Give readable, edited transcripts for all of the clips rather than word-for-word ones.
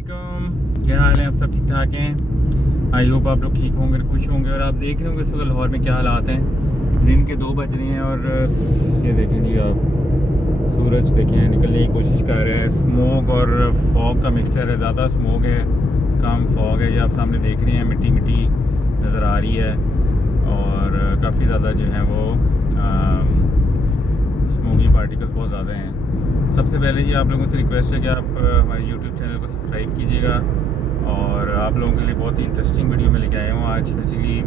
अस्सलामुअलैकुम, क्या हाल है? आप सब ठीक ठाक हैं? आई होप आप लोग ठीक होंगे, खुश होंगे। और आप देख रहे होंगे इस वक्त लाहौर में क्या हालात हैं। दिन के 2 बज रहे हैं और ये देखें जी, आप सूरज देखें निकलने की कोशिश कर रहे हैं। स्मोक और फॉग का मिक्सचर है, ज़्यादा स्मोक है कम फॉग है। ये आप सामने देख रहे हैं, मिट्टी मिट्टी नज़र आ रही है और काफ़ी ज़्यादा जो है वो स्मोकी पार्टिकल्स बहुत ज़्यादा हैं। सबसे पहले जी आप लोगों से रिक्वेस्ट है कि आप हमारे यूट्यूब चैनल को सब्सक्राइब कीजिएगा और आप लोगों के लिए बहुत ही इंटरेस्टिंग वीडियो में लेके आया हूँ आज। बेसिकली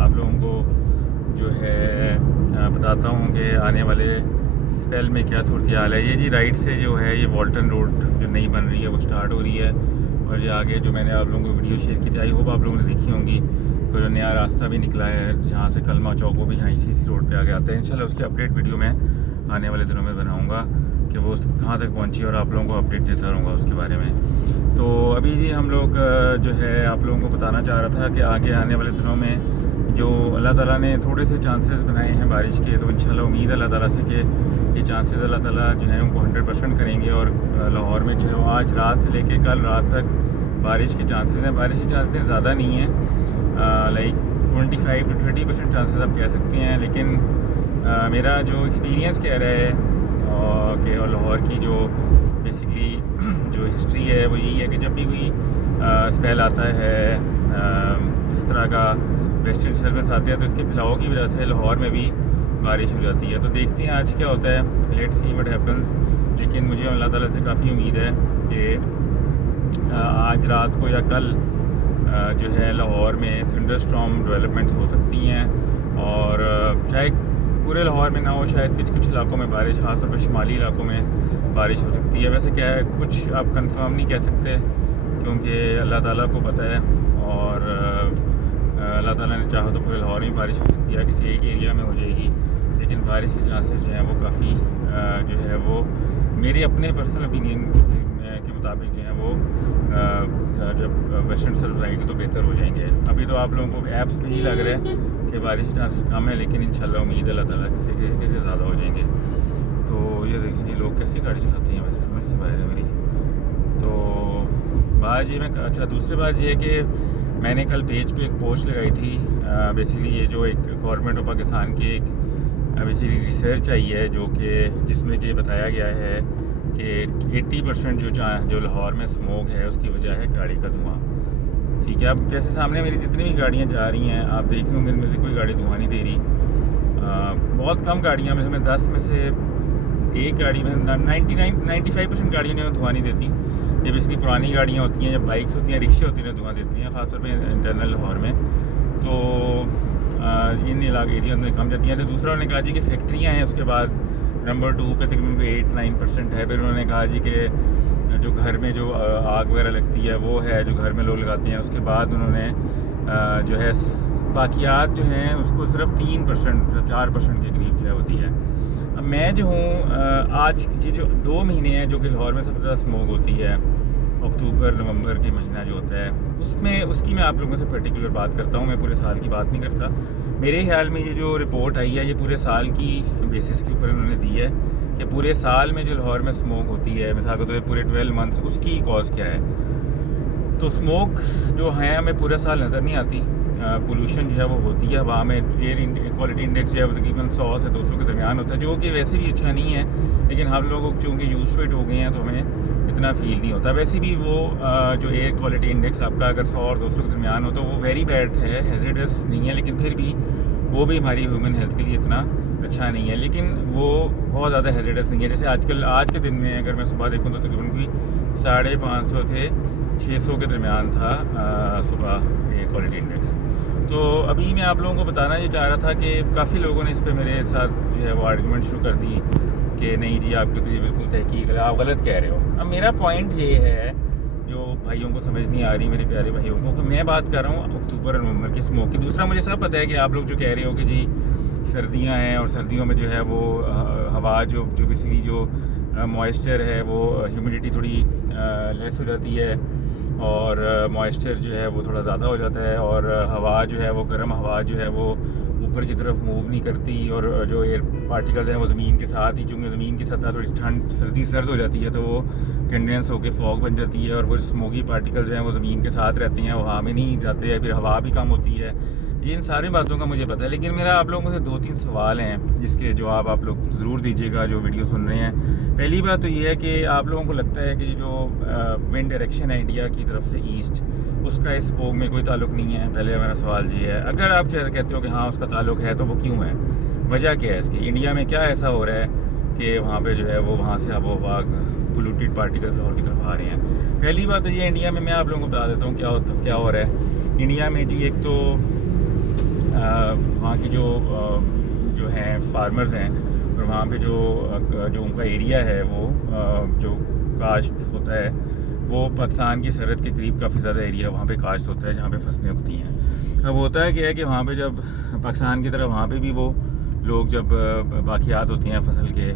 आप लोगों को जो है बताता हूँ कि आने वाले स्पेल में क्या सूरत हाल है। ये जी राइट से जो है ये वॉल्टन रोड जो नई बन रही है वो स्टार्ट हो रही है और ये आगे जो मैंने आप लोगों को वीडियो शेयर की थी, आई होप आप लोगों ने देखी होंगी। कोई नया रास्ता भी निकला है जहाँ से कलमा चौक वो भी यहाँ इसी रोड पे आगे आता है। इंशाल्लाह उसकी अपडेट वीडियो मैं आने वाले दिनों में बनाऊंगा कि वो कहाँ तक पहुँची और आप लोगों को अपडेट देता रहूँगा उसके बारे में। तो अभी जी हम लोग जो है आप लोगों को बताना चाह रहा था कि आगे आने वाले दिनों में जो अल्लाह ताला ने थोड़े से चांसेस बनाए हैं बारिश के, तो इंशाल्लाह उम्मीद है अल्लाह ताला से कि ये चांसेस अल्लाह ताला जो है उनको 100% करेंगे और लाहौर में जो है वो आज रात से लेकर कल रात तक बारिश के चांसेस हैं। बारिश के चांसेस ज़्यादा नहीं हैं, लाइक 25 to 30% चांसेस आप कह सकते हैं, लेकिन मेरा जो एक्सपीरियंस कह रहा है कि और लाहौर की जो बेसिकली जो हिस्ट्री है वो यही है कि जब भी कोई स्पेल आता है इस तरह का वेस्टर्न डिस्टर्बेंस आते हैं तो इसके फैलाव की वजह से लाहौर में भी बारिश हो जाती है। तो देखते हैं आज क्या होता है, लेट्स सी व्हाट हैपेंस। लेकिन मुझे अल्लाह ताला से काफ़ी उम्मीद है कि आज रात को या कल जो है लाहौर में थंडरस्टॉर्म डेवलपमेंट्स हो सकती हैं और चाहे पूरे लाहौर में ना हो, शायद कुछ कुछ इलाकों में बारिश, खास तौर पर शुमाली इलाकों में बारिश हो सकती है। वैसे क्या है, कुछ आप कंफर्म नहीं कह सकते क्योंकि अल्लाह ताला को पता है और अल्लाह ताला ने चाहा तो पूरे लाहौर में बारिश हो सकती है, किसी एक एरिया में हो जाएगी। लेकिन बारिश के चांसेस जो हैं वो काफ़ी जो है वो मेरे अपने पर्सनल ओपिनियन के मुताबिक जो है वो जब वेस्टर्न सर्व आएगी तो बेहतर हो जाएंगे। अभी तो आप लोगों को ऐप्स में ही लग रहा है कि बारिश के चांसेस कम है, लेकिन इंशाल्लाह उम्मीद है अल्लाह ताला से कैसे ज़्यादा हो जाएंगे। तो ये देखिए जी लोग कैसी गाड़ी चलाते हैं, वैसे समझ से बाहर है मेरी। तो बात ये मैं अच्छा, दूसरी बात ये है कि मैंने कल पेज पे एक पोस्ट लगाई थी। बेसिकली ये जो एक गवर्नमेंट ऑफ पाकिस्तान की एक बेसिकली रिसर्च आई है जो कि जिसमें कि बताया गया है कि 80% जो लाहौर में स्मोक है उसकी वजह है गाड़ी का धुआं। ठीक है, अब जैसे सामने मेरी जितनी भी गाड़ियाँ जा रही हैं आप देख रहे होंगे, इनमें से कोई गाड़ी धुआं नहीं दे रही। बहुत कम गाड़ियाँ में से मैं 10 में से एक गाड़ी में 95% गाड़ियों ने धुआं नहीं देती। ये बेसिकली पुरानी गाड़ियाँ होती हैं या बाइक्स होती हैं, रिक्शे होती हैं, धुआं देती हैं, ख़ासतौर पर इंटरनल लाहौर में। तो इन इलाके एरिया में कम जाती हैं। तो दूसरा उन्होंने कहा जी कि फैक्ट्रियाँ हैं, उसके बाद नंबर 2 पे तकरीबन 8-9% है। फिर उन्होंने कहा जी कि जो घर में जो आग वगैरह लगती है वो है, जो घर में लोग लगाते हैं। उसके बाद उन्होंने जो है बाकियात जो हैं उसको सिर्फ 3% से 4% के करीब जो है होती है। अब मैं जो हूँ आज ये जो 2 महीने हैं जो कि लाहौर में सबसे ज़्यादा स्मोक होती है, अक्टूबर नवंबर के महीना जो होता है उसमें, उसकी मैं आप लोगों से पर्टिकुलर बात करता हूँ, मैं पूरे साल की बात नहीं करता। मेरे ख्याल में ये जो रिपोर्ट आई है ये पूरे साल की बेसिस के ऊपर उन्होंने दी है कि पूरे साल में जो लाहौर में स्मोक होती है, मिसाल के तौर पर पूरे 12 मंथ्स, उसकी कॉज क्या है। तो स्मोक जो है हमें पूरे साल नज़र नहीं आती, पोल्यूशन जो है वो होती है हवा में। एयर क्वालिटी इंडेक्स जो है वो तकरीबन 100 से 200 के दरमियान होता है, जो कि वैसे भी अच्छा नहीं है, लेकिन हम लोग चूँकि यूज टू इट हो गए हैं तो हमें इतना फील नहीं होता। वैसे भी वो जो एयर क्वालिटी इंडेक्स आपका अगर 100 और 200 के दरमियान हो तो वो वेरी बैड है, हैज़र्डस नहीं है, लेकिन फिर भी वो भी हमारी ह्यूमन हेल्थ के लिए इतना अच्छा नहीं है। लेकिन वो बहुत ज़्यादा हैज़र्डस नहीं है। जैसे आजकल आज के दिन में अगर मैं सुबह देखूँ तो तकरीबन कोई 550 से 600 के दरमियान था सुबह एयर क्वालिटी इंडेक्स। तो अभी मैं आप लोगों को बताना ये चाह रहा था कि काफ़ी लोगों ने इस पर मेरे साथ जो है वो आर्गूमेंट शुरू कर दी कि नहीं जी आपकी तो ये बिल्कुल तहकीक है, आप गलत कह रहे हो। अब मेरा पॉइंट ये है जो भाइयों को समझ नहीं आ रही, मेरे प्यारे भाइयों को, कि मैं बात कर रहा हूँ अक्टूबर और नवंबर के स्मोक की। दूसरा मुझे सब पता है कि आप लोग जो कह रहे हो कि जी सर्दियाँ हैं और सर्दियों में जो है वो हवा जो बेसिकली जो मॉइस्चर है वो ह्यूमिडिटी थोड़ी लेस हो जाती है और मॉइस्चर जो है वो थोड़ा ज़्यादा हो जाता है और हवा जो है वो गर्म हवा जो है वो ऊपर की तरफ मूव नहीं करती और जो एयर पार्टिकल्स हैं वो ज़मीन के साथ ही, चूँकि ज़मीन की सतह थोड़ी सर्द हो जाती है तो वो कंडेंस होकर फॉग बन जाती है और वो स्मोकी पार्टिकल्स हैं वो ज़मीन के साथ रहते हैं, वो हवा में नहीं जाते हैं, फिर हवा भी कम होती है। ये इन सारी बातों का मुझे पता है, लेकिन मेरा आप लोगों से 2-3 सवाल हैं जिसके जवाब आप लोग ज़रूर दीजिएगा जो वीडियो सुन रहे हैं। पहली बात तो ये है कि आप लोगों को लगता है कि जो विंड डायरेक्शन है इंडिया की तरफ से ईस्ट, उसका इस स्मोक में कोई ताल्लुक़ नहीं है। पहले मेरा सवाल ये है, अगर आप कहते हो कि हाँ उसका ताल्लुक़ है तो वो क्यों है, वजह क्या है इसकी? इंडिया में क्या ऐसा हो रहा है कि वहाँ पे जो है वो वहाँ से आबो हवा पोल्यूटेड पार्टिकल्स लाहौर की तरफ आ रहे हैं? पहली बात तो ये इंडिया में, मैं आप लोगों को बता देता हूँ क्या हो रहा है इंडिया में जी। एक तो वहाँ की जो हैं फार्मर्स हैं और वहाँ पे जो उनका एरिया है वो जो काश्त होता है वो पाकिस्तान की सरहद के करीब काफ़ी ज़्यादा एरिया वहाँ पे काश्त होता है जहाँ पे फसलें उगती हैं। अब होता है क्या है कि वहाँ पे जब पाकिस्तान की तरफ वहाँ पे भी वो लोग जब बाकियात होती हैं फसल के,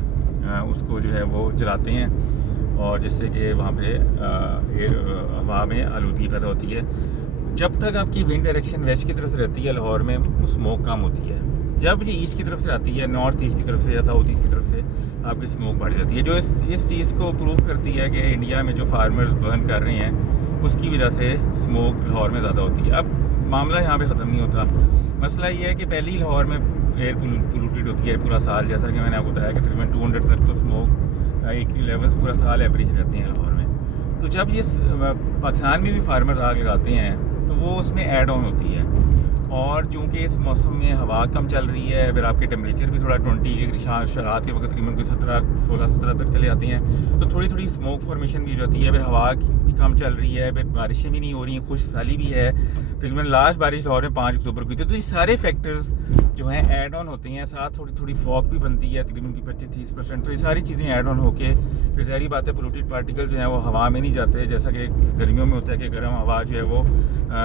उसको जो है वो जलाते हैं और जिससे कि वहाँ पे हवा में आलूदगी पैदा होती है। जब तक आपकी विंड डायरेक्शन वेस्ट की तरफ से रहती है लाहौर में, वो स्मोक कम होती है। जब ये ईस्ट की तरफ से आती है, नॉर्थ ईस्ट की तरफ से या साउथ ईस्ट की तरफ से, आपकी स्मोक बढ़ जाती है, जो इस चीज़ को प्रूव करती है कि इंडिया में जो फार्मर्स बर्न कर रहे हैं उसकी वजह से स्मोक लाहौर में ज़्यादा होती है। अब मामला यहाँ पे ख़त्म नहीं होता। मसला ये है कि पहले ही लाहौर में एयर पोल्यूटेड होती है पूरा साल, जैसा कि मैंने आपको बताया कि तकरीबन 200 तक तो स्मोक AQ लेवल्स पूरा साल एवरेज रहते हैं लाहौर में। तो जब ये पाकिस्तान में भी फार्मर्स आग लगाते हैं तो वो उसमें ऐड ऑन होती है, और चूँकि इस मौसम में हवा कम चल रही है, फिर आपके टेम्परेचर भी थोड़ा 20 के रात के वक्त तकरीबन कोई 16-17 तक चले जाते हैं, तो थोड़ी थोड़ी स्मोक फॉर्मेशन भी हो जाती है। फिर हवा भी कम चल रही है, फिर बारिशें भी नहीं हो रही हैं, खुश साली भी है। तकरीबन लास्ट बारिश लाहौर में 5 अक्टूबर को थी। तो ये सारे फैक्टर्स जो हैं ऐड ऑन होते हैं, साथ थोड़ी थोड़ी फॉग भी बनती है तकरीबन की 25-30%। तो ये सारी चीज़ें ऐड ऑन होके फिर ज़ाहिर बात है पोल्यूटेड पार्टिकल जो हैं वो हवा में नहीं जाते, जैसा कि गर्मियों में होता है कि गर्म हवा जो है वो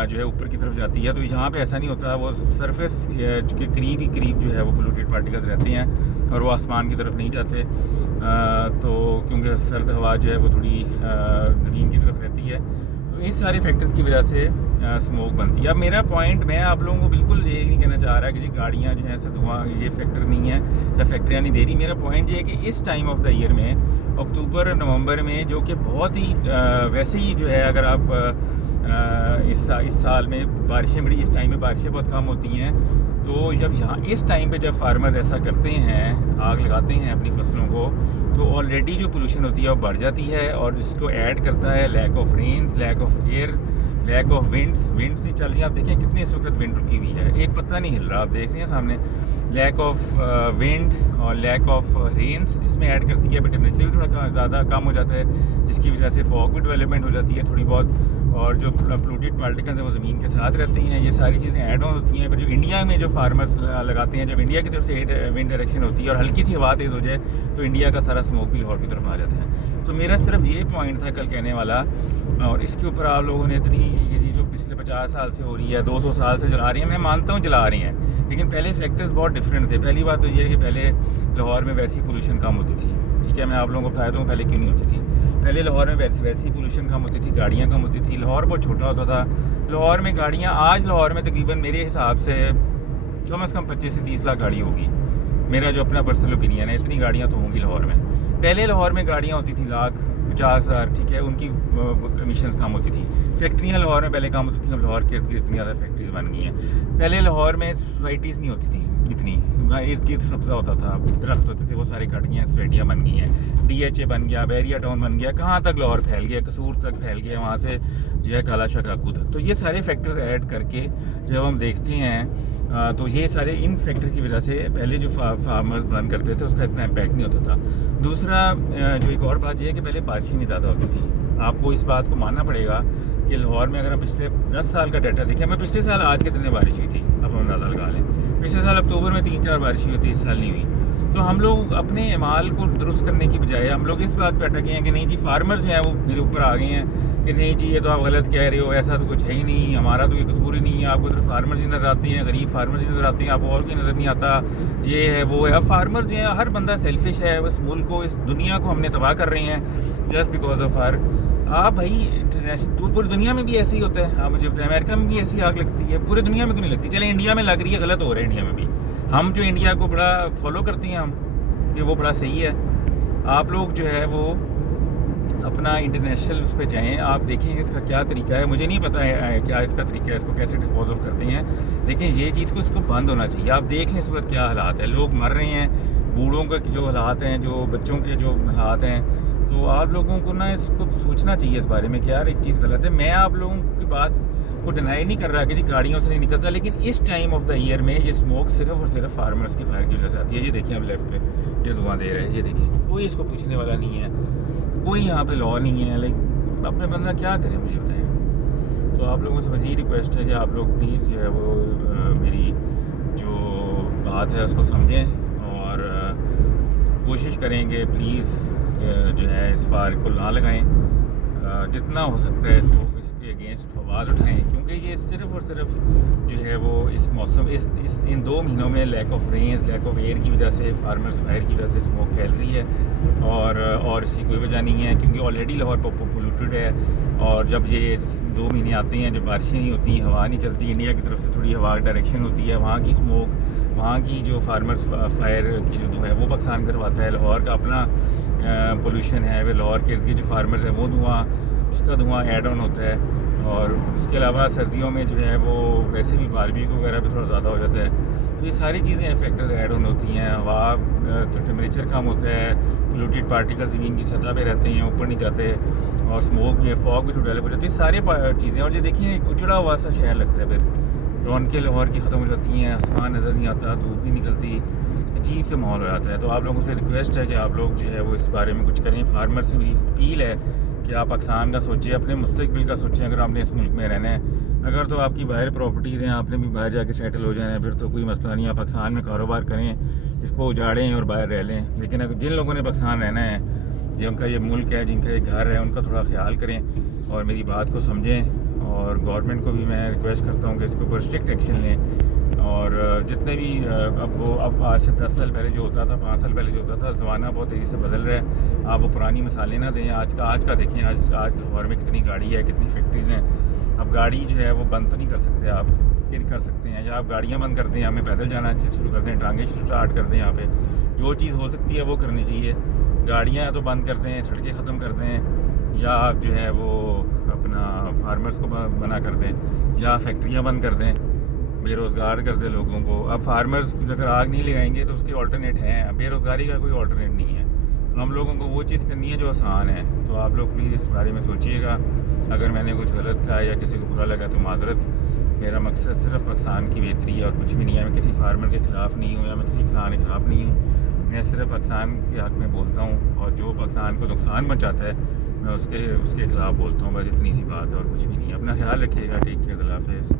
जो है ऊपर की तरफ जाती है। तो यहाँ पे ऐसा नहीं होता, वो सरफेस के करीब जो है वो पोल्यूटेड पार्टिकल्स रहते हैं और वो आसमान की तरफ नहीं जाते। तो क्योंकि सर्द हवा जो है वो थोड़ी ज़मीन की तरफ रहती है, तो इस सारे फैक्टर्स की वजह से स्मोक बनती है। अब मेरा पॉइंट, मैं आप लोगों को बिल्कुल ये नहीं कहना चाह रहा कि जी गाड़ियाँ जो हैं ऐसे धुआं ये फैक्टर नहीं है या फैक्ट्रियाँ नहीं दे रही। मेरा पॉइंट ये है कि इस टाइम ऑफ द ईयर में, अक्टूबर नवंबर में, जो कि बहुत ही वैसे ही जो है, अगर आप इस साल में बारिशें बड़ी, इस टाइम में बारिशें बहुत कम होती हैं, तो जब यहाँ इस टाइम पे जब फार्मर ऐसा करते हैं, आग लगाते हैं अपनी फसलों को, तो ऑलरेडी जो पोल्यूशन होती है वो बढ़ जाती है और इसको ऐड करता है lack of rains, lack of air, lack of winds ही चल रही है। आप देखें कितने इस वक्त विंड रुकी हुई है, एक पत्ता नहीं हिल रहा, आप देख रहे हैं सामने। लैक ऑफ विंड और लैक ऑफ रेन्स इसमें ऐड करती है, बट टेम्परेचर भी थोड़ा ज़्यादा कम हो जाता है, जिसकी वजह से फॉग भी डेवलपमेंट हो जाती है थोड़ी बहुत, और जो पोल्यूटेड पार्टिकल्स हैं वो ज़मीन के साथ रहते हैं। ये सारी चीज़ें ऐड ऑन होती हैं। पर जो इंडिया में जो फार्मर्स लगाते हैं, जब इंडिया की तरफ से विंड डायरेक्शन होती है और हल्की सी हवा तेज़ हो जाए तो इंडिया का सारा स्मोक भी लाहौर की तरफ आ जाता है। तो मेरा सिर्फ ये पॉइंट था कल कहने वाला, और इसके ऊपर आप लोगों ने इतनी ये जो पिछले 50 साल से हो रही है, 200 साल से जला रही है, मैं मानता हूँ जला रही हैं, लेकिन पहले फैक्टर्स बहुत डिफरेंट थे। पहली बात तो ये है कि पहले लाहौर में वैसी पोल्यूशन कम होती थी, ठीक है, मैं आप लोगों को बताया दूँ पहले क्यों नहीं होती थी। पहले लाहौर में वैसी पोल्यूशन कम होती थी, गाड़ियाँ कम होती थी, लाहौर बहुत छोटा होता था। लाहौर में गाड़ियाँ, आज लाहौर में तकरीबन मेरे हिसाब से कम से कम 25 से 30 लाख गाड़ी होगी, मेरा जो अपना पर्सनल ओपिनियन है, इतनी गाड़ियाँ तो होंगी लाहौर में। पहले लाहौर में गाड़ियाँ होती थी 1,50,000, ठीक है, उनकी कमीशंस कम होती थी। फैक्ट्रियाँ लाहौर में पहले काम होती थी, अब लाहौर के इर्द गिर्द इतनी ज़्यादा फैक्ट्रीज बन गई हैं। पहले लाहौर में सोसाइटीज़ नहीं होती थी इतनी, इर्द गिर्द सब्ज़ा होता था, दरख्त होते थे, वो सारी कट गए हैं, सोसाइटियाँ बन गई हैं, DHA बन गया, बैरिया टाउन बन गया, कहाँ तक लाहौर फैल गया, कसूर तक फैल गया, वहाँ से जो है काला शकाकू तक। तो ये सारे फैक्टर्स ऐड करके जब हम देखते हैं तो ये सारे इन फैक्टर्स की वजह से पहले जो फार्मर्स बर्न करते थे उसका इतना इम्पैक्ट नहीं होता था। दूसरा जो एक और बात ये है कि पहले बारिशें भी ज़्यादा होती थी। आपको इस बात को मानना पड़ेगा कि लाहौर में अगर हम पिछले 10 साल का डाटा देखें, हमें पिछले साल आज के दिन में बारिश हुई थी, अब हम अंदाज़ा लगा लें, पिछले साल अक्टूबर में 3-4 बारिश हुई थी, इस साल नहीं हुई। तो हम लोग अपने अमाल को दुरुस्त करने की बजाय हम लोग इस बात पर अटके हैं कि नहीं जी फार्मर्स जो हैं वो मेरे ऊपर आ गए हैं कि नहीं जी ये तो आप गलत कह रहे हो, ऐसा तो कुछ है ही नहीं, हमारा तो कोई कसूर ही नहीं है, आपको सिर्फ फार्मर्स ही नज़र आते हैं, गरीब फार्मर्स ही नज़र आते हैं, आपको और कोई नज़र नहीं आता, ये है वो है। अब फार्मर्स जो है, हर बंदा सेल्फिश है, बस मुल्क को, इस दुनिया को हमने तबाह कर रहे हैं जस्ट बिकॉज ऑफ आर आप भाई इंटरनेशनल पूरी दुनिया में भी ऐसे ही होता है। आप मुझे बताएं, अमेरिका में भी ऐसी आग लगती है, पूरी दुनिया में क्यों नहीं लगती? चले इंडिया में लग रही है, गलत हो रहा है इंडिया में भी। हम जो इंडिया को बड़ा फॉलो करते हैं हम, कि वो बड़ा सही है। आप लोग जो है वो अपना इंटरनेशनल उस पर जाएँ, आप देखेंगे इसका क्या तरीका है। मुझे नहीं पता है क्या इसका तरीका है, इसको कैसे डिस्पोज ऑफ करते हैं, लेकिन ये चीज़ को इसको बंद होना चाहिए। आप देख लें इस वक्त क्या हालात है, लोग मर रहे हैं, बूढ़ों के जो हालात हैं, जो बच्चों के जो हालात हैं। तो आप लोगों को ना इसको सोचना चाहिए इस बारे में कि यार एक चीज़ गलत है। मैं आप लोगों की बात को डिनाई नहीं कर रहा कि जी गाड़ियों से नहीं निकलता, लेकिन इस टाइम ऑफ द ईयर में ये स्मोक सिर्फ और सिर्फ फार्मर्स की फायर की वजह से आती है। ये देखिए अब लेफ्ट पे ये धुआं दे रहा है, ये देखिए, कोई इसको पूछने वाला नहीं है, कोई यहाँ पे लॉ नहीं है। लाइक अपने बंदा क्या करें मुझे बताएं। तो आप लोगों से मज़ीद रिक्वेस्ट है कि आप लोग प्लीज़ जो है वो मेरी जो बात है उसको समझें और कोशिश करेंगे प्लीज़ जो है इस फायर को ना लगाएं। जितना हो सकता है इसके अगेंस्ट आवाज़ उठाएं, क्योंकि ये सिर्फ़ और सिर्फ जो है वो इस मौसम इस इन 2 महीनों में lack of rains, lack of air की वजह से, फार्मर्स फायर की वजह से स्मोक फैल रही है। और इसकी कोई वजह नहीं है, क्योंकि ऑलरेडी लाहौर पोल्यूटेड है। और जब ये 2 महीने आते हैं, जब बारिशें नहीं होती, हवा नहीं चलती, इंडिया की तरफ से थोड़ी हवा डायरेक्शन होती है, वहाँ की स्मोक, वहाँ की जो फार्मर्स फायर की जो धुआं है वो पाकिस्तान करवाता है। लाहौर का अपना पोल्यूशन है, वे लाहौर के इर्द गिर्द जो फार्मर्स हैं वो धुआं, उसका धुआं ऐड ऑन होता है। और उसके अलावा सर्दियों में जो है वो वैसे भी बारबेक्यू वगैरह भी थोड़ा ज़्यादा हो जाता है। तो ये सारी चीज़ें फैक्टर्स ऐड ऑन होती हैं। हवा तो टेम्परेचर कम होता है, पोल्यूटेड पार्टिकल ज़मीन की सतह पे रहते हैं, ऊपर नहीं जाते, और स्मोक भी, फॉग भी डेवलप हो जाती है, सारी चीज़ें। और ये देखिए एक उजड़ा हुआ सा शहर लगता है, फिर रौनकें लाहौर की ख़त्म हो जाती हैं, आसमान नज़र नहीं आता, धूप नहीं निकलती, अजीब से माहौल हो जाता है। तो आप लोगों से रिक्वेस्ट है कि आप लोग जो है वो इस बारे में कुछ करें। फार्मर से मेरी अपील है कि आप पाकिस्तान का सोचें, अपने मुस्तकबिल का सोचें। अगर आपने इस मुल्क में रहना है, अगर तो आपकी बाहर प्रॉपर्टीज़ हैं, आपने भी बाहर जाके सेटल हो जाना है, फिर तो कोई मसला नहीं। आप पाकिस्तान में कारोबार करें, इसको उजाड़ें और बाहर रह लें। लेकिन अगर जिन लोगों ने पाकिस्तान रहना है, जिनका ये मुल्क है, जिनका ये घर है, उनका थोड़ा ख्याल करें और मेरी बात को समझें। और गवर्नमेंट को भी मैं रिक्वेस्ट करता हूँ कि इसके ऊपर स्ट्रिक्ट एक्शन लें। और जितने भी अब आज से 10 साल पहले जो होता था, 5 साल पहले जो होता था, ज़माना बहुत तेज़ी से बदल रहा है। आप वो पुरानी मिसालें ना दें। आज का देखें, आज लाहौर में कितनी गाड़ी है, कितनी फैक्ट्रीज़ हैं। अब गाड़ी जो है वो बंद तो नहीं कर सकते आप, फिर कर सकते हैं, या आप गाड़ियाँ बंद कर दें, हमें पैदल जाना शुरू कर दें, टांगे स्टार्ट कर दें। यहाँ पे जो चीज़ हो सकती है वो करनी चाहिए। गाड़ियाँ तो बंद कर दें, सड़कें ख़त्म कर दें, या आप जो है वो अपना फार्मर्स को मना कर दें, या फैक्ट्रियाँ बंद कर दें, बेरोज़गार कर दे लोगों को। अब फार्मर्स अगर आग नहीं लगाएंगे तो उसके ऑल्टरनेट हैं, बेरोज़गारी का कोई ऑल्टरनेट नहीं है। तो हम लोगों को वो चीज़ करनी है जो आसान है। तो आप लोग प्लीज़ इस बारे में सोचिएगा। अगर मैंने कुछ गलत कहा या किसी को बुरा लगा तो माजरत। मेरा मकसद सिर्फ पाकिस्तान की बेहतरी है और कुछ भी नहीं है। मैं किसी फार्मर के ख़िलाफ़ नहीं हूँ या मैं किसी किसान के ख़िलाफ़ नहीं हूँ। मैं सिर्फ पाकिस्तान के हक़ में बोलता हूँ, और जो पाकिस्तान को नुकसान पहुँचाता है मैं उसके ख़िलाफ़ बोलता हूँ। बस इतनी सी बात है और कुछ भी नहीं है। अपना ख्याल रखिएगा। टेक केयर, अल्लाह हाफ़िज़।